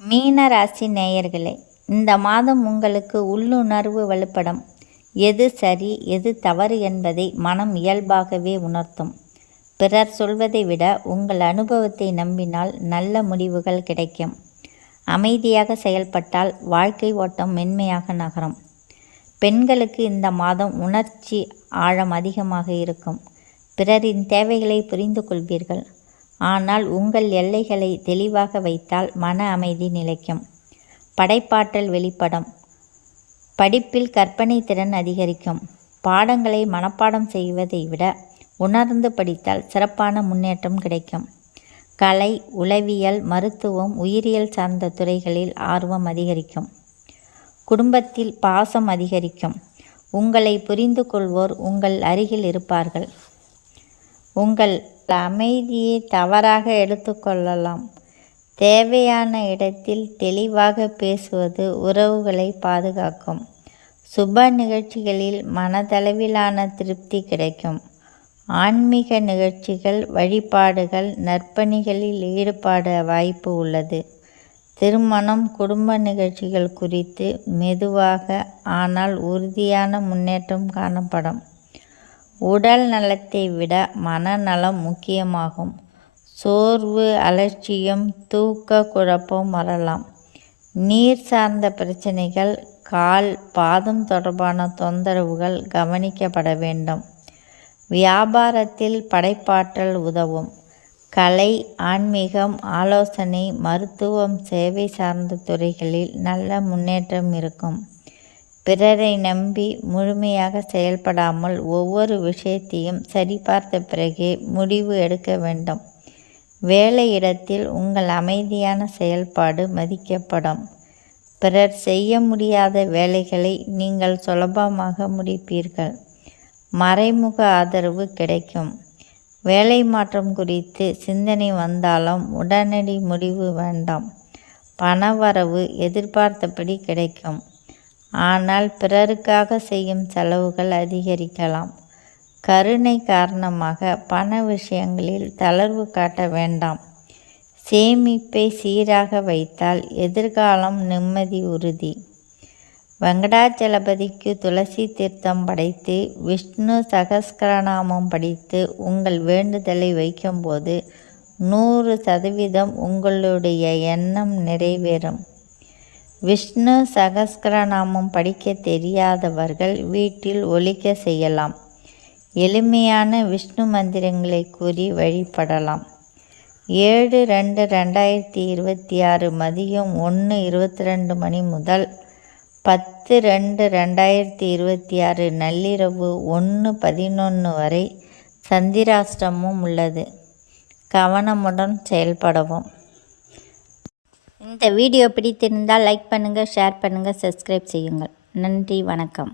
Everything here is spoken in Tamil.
மீன ராசி நேயர்களே, இந்த மாதம் உங்களுக்கு உள்ளுணர்வு வலுப்படும். எது சரி எது தவறு என்பதை மனம் இயல்பாகவே உணர்த்தும். பிறர் சொல்வதை விட உங்கள் அனுபவத்தை நம்பினால் நல்ல முடிவுகள் கிடைக்கும். அமைதியாக செயல்பட்டால் வாழ்க்கை ஓட்டம் மென்மையாக நகரும். பெண்களுக்கு இந்த மாதம் உணர்ச்சி ஆழம் அதிகமாக இருக்கும். பிறரின் தேவைகளை புரிந்து கொள்வீர்கள். ஆனால் உங்கள் எல்லைகளை தெளிவாக வைத்தால் மன அமைதி நிலைக்கும். படைப்பாற்றல் வெளிப்படும். படிப்பில் கற்பனை திறன் அதிகரிக்கும். பாடங்களை மனப்பாடம் செய்வதை விட உணர்ந்து படித்தால் சிறப்பான முன்னேற்றம் கிடைக்கும். கலை, உளவியல், மருத்துவம், உயிரியல் சார்ந்த துறைகளில் ஆர்வம் அதிகரிக்கும். குடும்பத்தில் பாசம் அதிகரிக்கும். உங்களை புரிந்து கொள்வோர் உங்கள் அருகில் இருப்பார்கள். உங்கள் அமைதியை தவறாக எடுத்துக்கொள்ளலாம். தேவையான இடத்தில் தெளிவாக பேசுவது உறவுகளை பாதுகாக்கும். சுப நிகழ்ச்சிகளில் மனதளவிலான திருப்தி கிடைக்கும். ஆன்மீக நிகழ்ச்சிகள், வழிபாடுகள், நற்பணிகளில் ஈடுபாட வாய்ப்பு உள்ளது. திருமணம், குடும்ப நிகழ்ச்சிகள் குறித்து மெதுவாக ஆனால் உறுதியான முன்னேற்றம் காணப்படும். உடல் நலத்தை விட மனநலம் முக்கியமாகும். சோர்வு, அலட்சியம், தூக்க குழப்பம் வரலாம். நீர் சார்ந்த பிரச்சனைகள், கால், பாதம் தொடர்பான தொந்தரவுகள் கவனிக்கப்பட வேண்டும். வியாபாரத்தில் படைப்பாற்றல் உதவும். கலை, ஆன்மீகம், ஆலோசனை, மருத்துவம், சேவை சார்ந்த துறைகளில் நல்ல முன்னேற்றம் இருக்கும். பிறரை நம்பி முழுமையாக செயல்படாமல் ஒவ்வொரு விஷயத்தையும் சரிபார்த்த பிறகே முடிவு எடுக்க வேண்டும். வேலையிடத்தில் உங்கள் அமைதியான செயல்பாடு மதிக்கப்படும். பிறர் செய்ய முடியாத வேலைகளை நீங்கள் சுலபமாக முடிப்பீர்கள். மறைமுக ஆதரவு கிடைக்கும். வேலை மாற்றம் குறித்து சிந்தனை வந்தாலும் உடனடி முடிவு வேண்டாம். பணவரவு எதிர்பார்த்தபடி கிடைக்கும். ஆனால் பிறருக்காக செய்யும் செலவுகள் அதிகரிக்கலாம். கருணை காரணமாக பண விஷயங்களில் தளர்வு காட்ட வேண்டாம். சேமிப்பை சீராக வைத்தால் எதிர்காலம் நிம்மதி உறுதி. வெங்கடாச்சலபதிக்கு துளசி தீர்த்தம் படைத்து விஷ்ணு சகஸ்ரநாமம் படித்து உங்கள் வேண்டுதலை வைக்கும்போது 100% உங்களுடைய எண்ணம் நிறைவேறும். விஷ்ணு சகஸ்ரநாமம் படிக்க தெரியாதவர்கள் வீட்டில் ஒலிக்க செய்யலாம். எளிமையான விஷ்ணு மந்திரங்களை கூறி வழிபடலாம். 7/2/2026 மதியம் 1:22 முதல் 10/2/2026 நள்ளிரவு 1:11 வரை சந்திராஷ்டமம் உள்ளது. கவனமுடன் செயல்படவும். இந்த வீடியோ பிடித்திருந்தால் லைக் பண்ணுங்கள், ஷேர் பண்ணுங்கள், சப்ஸ்கிரைப் செய்யுங்கள். நன்றி, வணக்கம்.